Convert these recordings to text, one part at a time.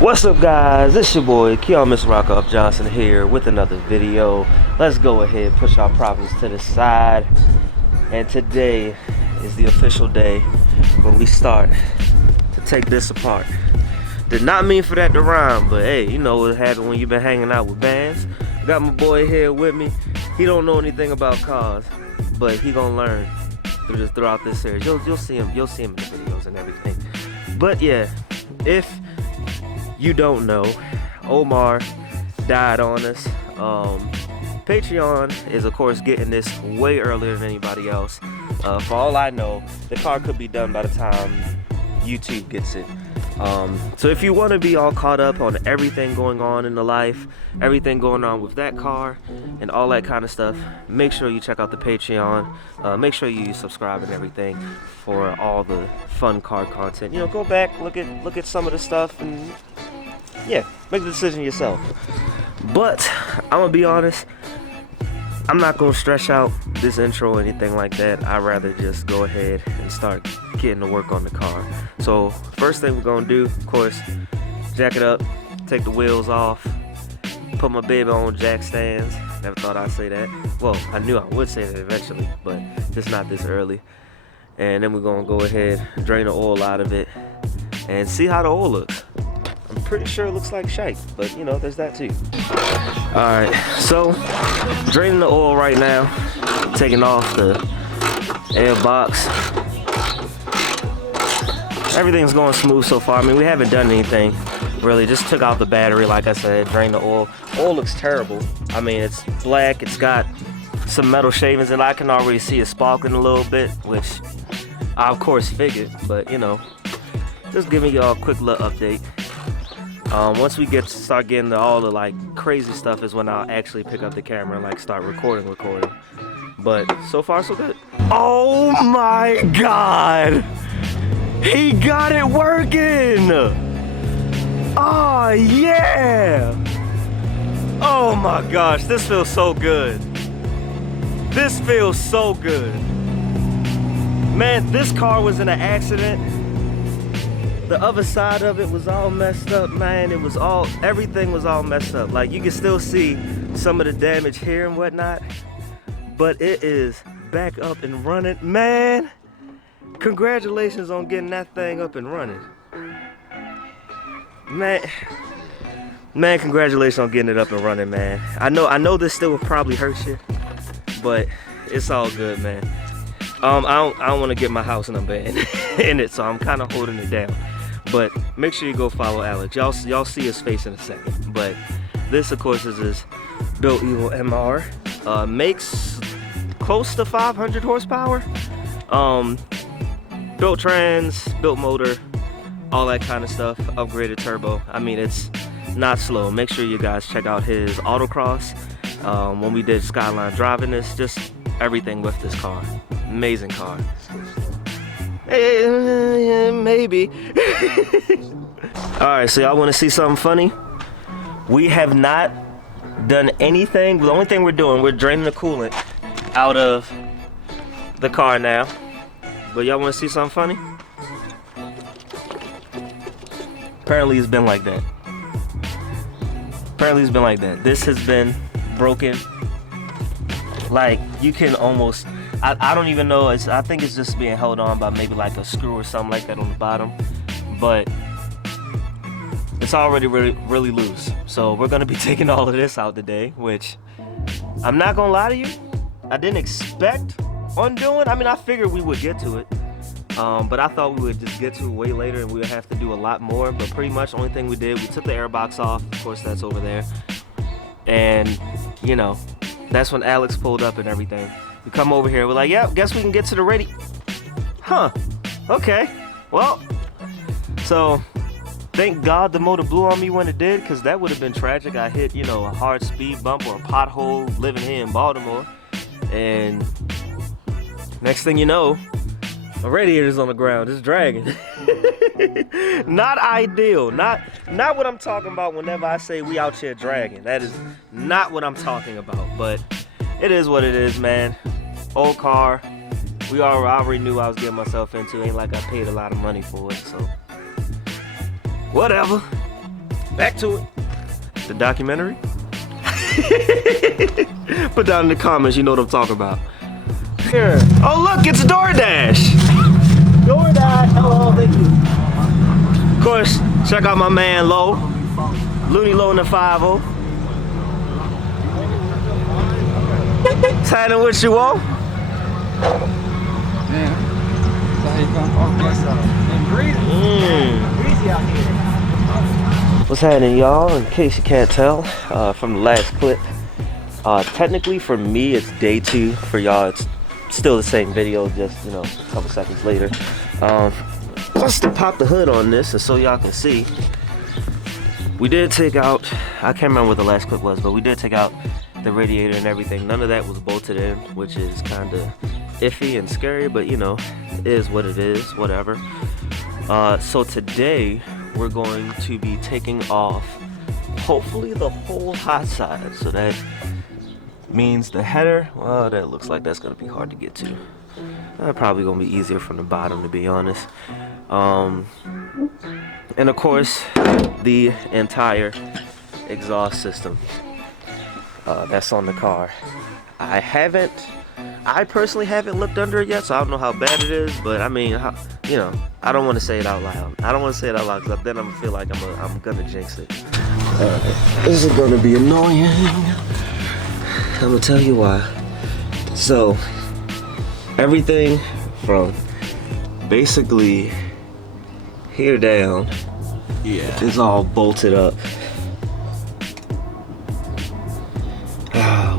What's up, guys? It's your boy Mr.Rockoff Johnson here with another video. Let's go ahead, push our problems to the side. And today is the official day when we start to take this apart. Did not mean for that to rhyme, but hey, you know what happens when you've been hanging out with bands. Got my boy here with me. He don't know anything about cars, but he gonna learn throughout this series. You'll see him in the videos and everything. But yeah, if you don't know, Omar died on us. Patreon is of course getting this way earlier than anybody else. For all I know, the car could be done by the time YouTube gets it. So if you want to be all caught up on everything going on in the life, everything going on with that car and all that kind of stuff, make sure you check out the Patreon. Make sure you subscribe and everything for all the fun car content. You know, go back, look at some of the stuff, and yeah, make the decision yourself. But I'm gonna be honest, I'm not gonna stretch out this intro or anything like that. I'd rather just go ahead and start getting to work on the car. So first thing we're gonna do, of course, jack it up, take the wheels off, put my baby on jack stands. Never thought I'd say that. Well, I knew I would say that eventually, but just not this early. And then we're gonna go ahead, drain the oil out of it, and see how the oil looks. I'm pretty sure it looks like shite, but you know, there's that too. Alright, so draining the oil right now, taking off the air box. Everything's going smooth so far. I mean, we haven't done anything really, just took out the battery, like I said, drained the oil. Oil looks terrible. I mean, it's black, it's got some metal shavings, and I can already see it sparkling a little bit, which I of course figured, but you know, just giving y'all a quick little update. Once we start getting to all the like crazy stuff is when I'll actually pick up the camera and like start recording. But so far so good. Oh my God! He got it working! Oh yeah! Oh my gosh, this feels so good. This feels so good. Man, this car was in an accident. The other side of it was all messed up, man. Everything was all messed up. Like, you can still see some of the damage here and whatnot, but it is back up and running. Man, congratulations on getting that thing up and running. Man, congratulations on getting it up and running, man. I know this still will probably hurt you, but it's all good, man. I don't want to get my house number in it, so I'm kind of holding it down. But make sure you go follow Alex. Y'all see his face in a second. But this, of course, is his built LTMR. Makes close to 500 horsepower. Built trans, built motor, all that kind of stuff. Upgraded turbo. I mean, it's not slow. Make sure you guys check out his autocross. When we did Skyline driving this, just everything with this car. Amazing car. Maybe. Alright, so y'all want to see something funny? We have not done anything. The only thing we're doing, we're draining the coolant out of the car now. But y'all want to see something funny? Apparently it's been like that. This has been broken. Like, you can almost, I don't even know, I think it's just being held on by maybe like a screw or something like that on the bottom, but it's already really loose. So we're gonna be taking all of this out today, which I'm not gonna lie to you, I didn't expect undoing. I mean, I figured we would get to it, but I thought we would just get to it way later and we would have to do a lot more. But pretty much the only thing we did, we took the air box off, of course that's over there, and you know, that's when Alex pulled up and everything. We come over here, we're like, yep, guess we can get to the ready. Huh, okay, well, so thank God the motor blew on me when it did, because that would have been tragic. I hit, you know, a hard speed bump or a pothole living here in Baltimore, and next thing you know, my radiator's on the ground, it's dragging. Not ideal, not what I'm talking about whenever I say we out here dragging. That is not what I'm talking about, but it is what it is, man. Old car, I already knew I was getting myself into. Ain't like I paid a lot of money for it, so whatever. back to it. The documentary. Put down in the comments, you know what I'm talking about. Here. Oh look, it's DoorDash. DoorDash, hello, thank you. Of course, check out my man Lo. Looney Low in the 5-0. What's happening with you, Wo? What's happening, y'all? In case you can't tell from the last clip, technically for me it's day 2. For y'all it's still the same video, just a couple seconds later. Just to pop the hood on this and so y'all can see, we did take out, I can't remember what the last clip was, but we did take out the radiator and everything. None of that was bolted in, which is kind of iffy and scary, but it is what it is, whatever. So today we're going to be taking off hopefully the whole hot side. So that means the header, well, that looks like that's gonna be hard to get to. Probably gonna be easier from the bottom, to be honest. And of course the entire exhaust system that's on the car. I personally haven't looked under it yet, so I don't know how bad it is, but I mean, I don't want to say it out loud. I don't want to say it out loud because then I'm gonna feel like I'm gonna jinx it. This is gonna be annoying. I'm gonna tell you why. So everything from basically here down, is all bolted up.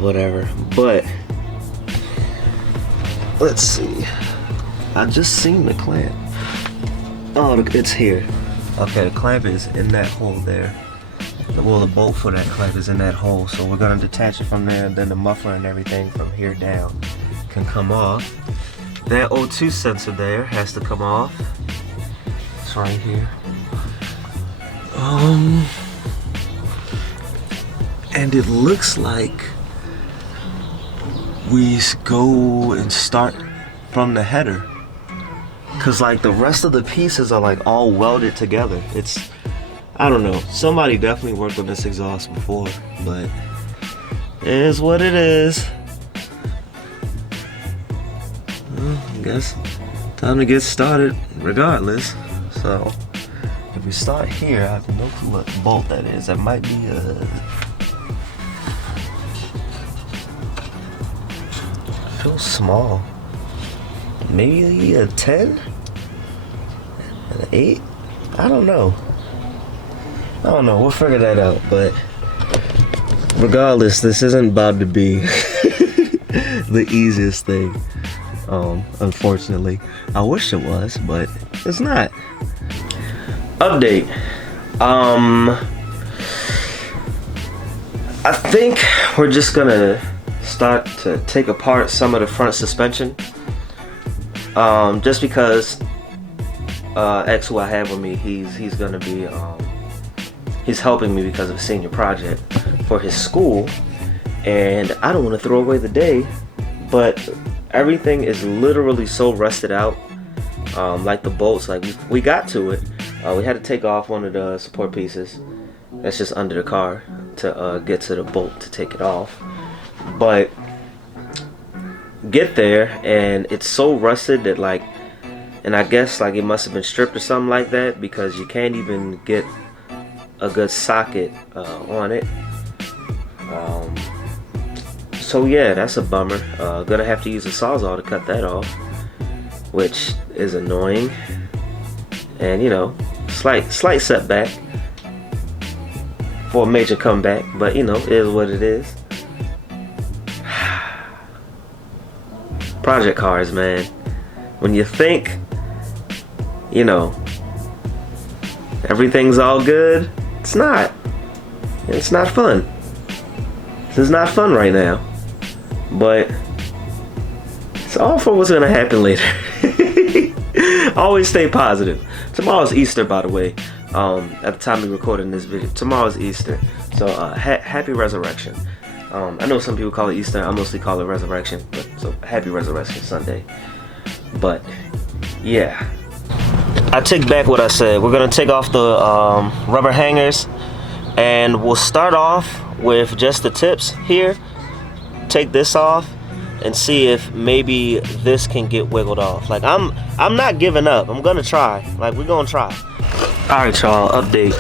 Whatever. But let's see. I just seen the clamp. Oh, it's here. Okay, the clamp is in that hole there. Well, the bolt for that clamp is in that hole, so we're gonna detach it from there, and then the muffler and everything from here down can come off. That O2 sensor there has to come off. It's right here. And it looks like we go and start from the header, cause like the rest of the pieces are like all welded together. I don't know, somebody definitely worked on this exhaust before, but it is what it is. Well, I guess time to get started regardless. So if we start here, I have no clue what bolt that is. That might be feels small. Maybe a 10? An 8? I don't know. We'll figure that out. But regardless, this isn't about to be the easiest thing. Unfortunately. I wish it was, but it's not. Update. I think we're just gonna start to take apart some of the front suspension, just because X, who I have with me, he's gonna be he's helping me because of a senior project for his school, and I don't want to throw away the day, but everything is literally so rusted out, like the bolts, like we got to it, we had to take off one of the support pieces that's just under the car to get to the bolt to take it off. But get there and it's so rusted that like, and I guess like it must have been stripped or something like that, because you can't even get a good socket on it. So yeah, that's a bummer. Gonna have to use a Sawzall to cut that off, which is annoying, and slight setback for a major comeback, but it is what it is. Project cars, man. When you think, everything's all good, it's not. It's not fun. This is not fun right now. But it's all for what's gonna happen later. Always stay positive. Tomorrow's Easter, by the way. At the time of recording this video, tomorrow's Easter. So happy resurrection. I know some people call it Easter. I mostly call it Resurrection. But so happy Resurrection Sunday. But yeah, I take back what I said. We're gonna take off the rubber hangers And we'll start off with just the tips here. Take this off and see if maybe this can get wiggled off. Like I'm not giving up. I'm gonna try. Like we're gonna try. All right, y'all. Update.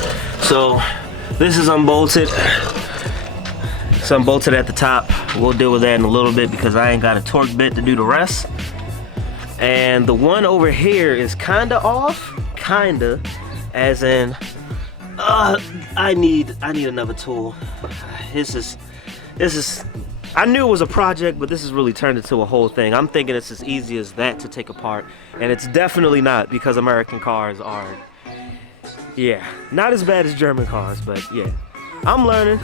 So this is unbolted. It's unbolted at the top. We'll deal with that in a little bit because I ain't got a torque bit to do the rest. And the one over here is kinda off. Kinda, as in, I need another tool. This is. I knew it was a project, but this has really turned into a whole thing. I'm thinking it's as easy as that to take apart, and it's definitely not, because American cars are, yeah, not as bad as German cars, but yeah. I'm learning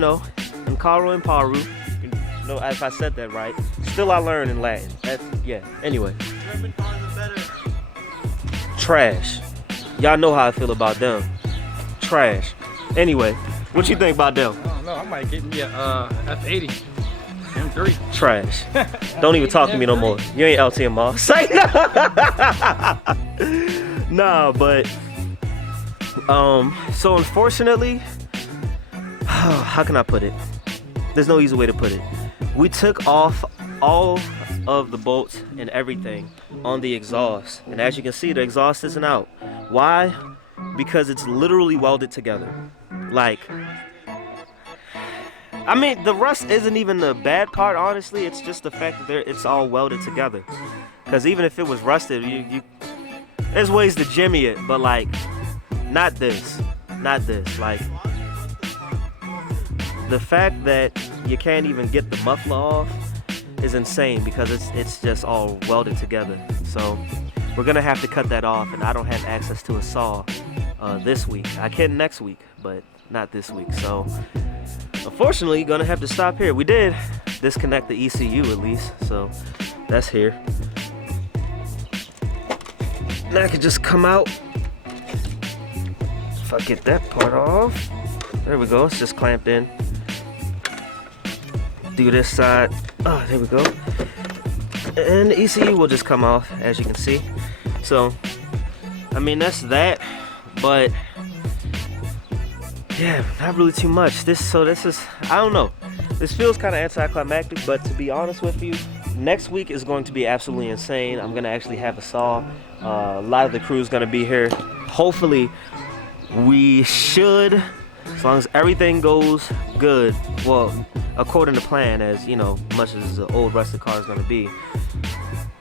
though. And Caro and Paru, you know, if I said that right, still I learn in Latin. That's, yeah, anyway. German cars are better. Trash. Y'all know how I feel about them. Trash. Anyway, what you think about them? I don't know, I might get me a F80. M3. Trash. Don't even talk to me no more. You ain't LTMR. Say no. Nah, but so unfortunately, how can I put it? There's no easy way to put it. We took off all of the bolts and everything on the exhaust, and as you can see, the exhaust isn't out. Why? Because it's literally welded together. Like, I mean, the rust isn't even the bad part, honestly. It's just the fact that it's all welded together. Because even if it was rusted, there's ways to jimmy it, but like, not this. Not this. Like, the fact that you can't even get the muffler off is insane because it's just all welded together. So we're gonna have to cut that off, and I don't have access to a saw this week. I can next week, but not this week. So unfortunately, gonna have to stop here. We did disconnect the ECU at least, so that's here. Now I can just come out. If I get that part off, there we go. It's just clamped in. Do this side. Oh, there we go. And the ECU will just come off, as you can see. So, I mean, that's that. But yeah, not really too much. This is, I don't know. This feels kind of anticlimactic, but to be honest with you, next week is going to be absolutely insane. I'm gonna actually have a saw. A lot of the crew is gonna be here. Hopefully, we should, as long as everything goes good, well, according to plan, as you know, much as the old rusted car is gonna be,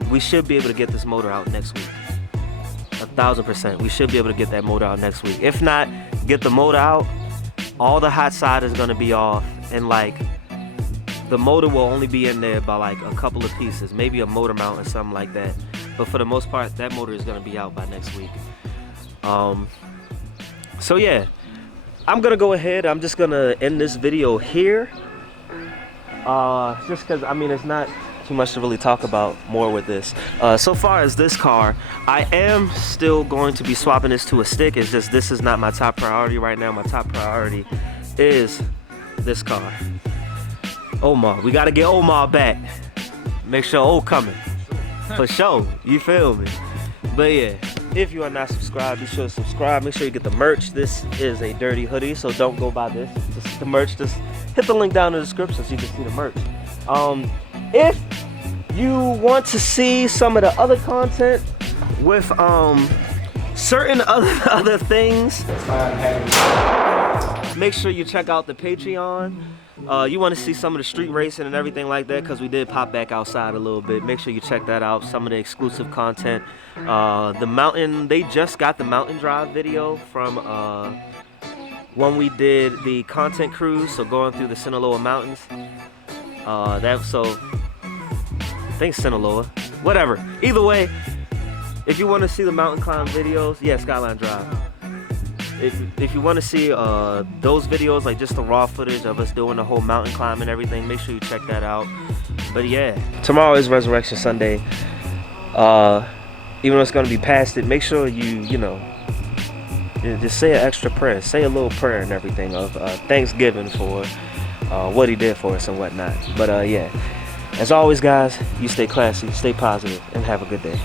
we should be able to get this motor out next week. 1000%. We should be able to get that motor out next week. If not, get the motor out, all the hot side is gonna be off, and like the motor will only be in there by like a couple of pieces, maybe a motor mount or something like that. But for the most part, that motor is gonna be out by next week. So yeah, I'm gonna go ahead. I'm just gonna end this video here. Just because, I mean, it's not too much to really talk about more with this. So far as this car, I am still going to be swapping this to a stick. It's just this is not my top priority right now. My top priority is this car. Omar, we gotta get Omar back. Make sure O coming. For sure, you feel me? But yeah, if you are not subscribed, be sure to subscribe. Make sure you get the merch. This is a dirty hoodie, so don't go buy this. Just the merch, just hit the link down in the description so you can see the merch. If you want to see some of the other content with certain other things, make sure you check out the Patreon. You want to see some of the street racing and everything like that, because we did pop back outside a little bit. Make sure you check that out. Some of the exclusive content. The mountain, they just got the mountain drive video from when we did the content cruise, so going through the Sinaloa mountains. So I think Sinaloa, whatever. Either way, if you want to see the mountain climb videos, yeah, Skyline Drive. If you want to see those videos, like just the raw footage of us doing the whole mountain climb and everything, make sure you check that out. But yeah, tomorrow is Resurrection Sunday. Even though it's gonna be past it, make sure you know, just say an extra prayer, say a little prayer and everything of Thanksgiving for what he did for us and whatnot. But yeah, as always, guys, you stay classy, stay positive, and have a good day.